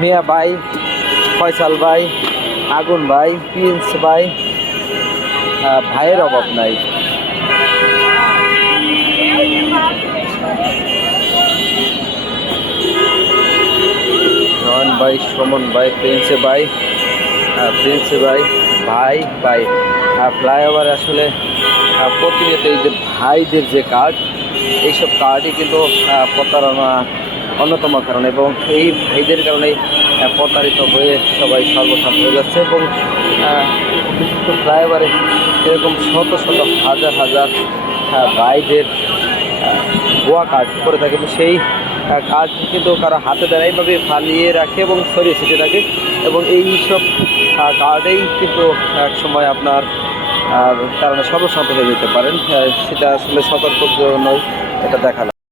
মিয়া ভাই, ফয়সাল ভাই, আগুন ভাই, প্রিন্স ভাই, ভাইয়ের অভাব নাই। নয়ন ভাই, সুমন ভাই, প্রিন্সে ভাই, ভাই ভাই। ফ্লাইওভার আসলে প্রতিনিয়ত এই যে ভাইদের যে কার্ড, এইসব কার্ডই কিন্তু প্রতারণা অন্যতম কারণ, এবং এই ভাইদের কারণে প্রতারিত হয়ে সবাই সর্বশান্ত হয়ে যাচ্ছে। এবং বিশেষ ফ্লাইওভারে এরকম শত শত হাজার হাজার ভাইদের ভুয়া কার্ড করে থাকে, এবং সেই কার্ড কিন্তু কারো হাতে দেয়, এইভাবে ফালিয়ে রাখে এবং ছড়িয়ে ছিটিয়ে রাখে, এবং এই সব কার্ডেই কিন্তু এক সময় আপনার কারণে সর্বশান্ত হয়ে যেতে পারেন। সেটা আসলে সতর্ক নয়, এটা দেখা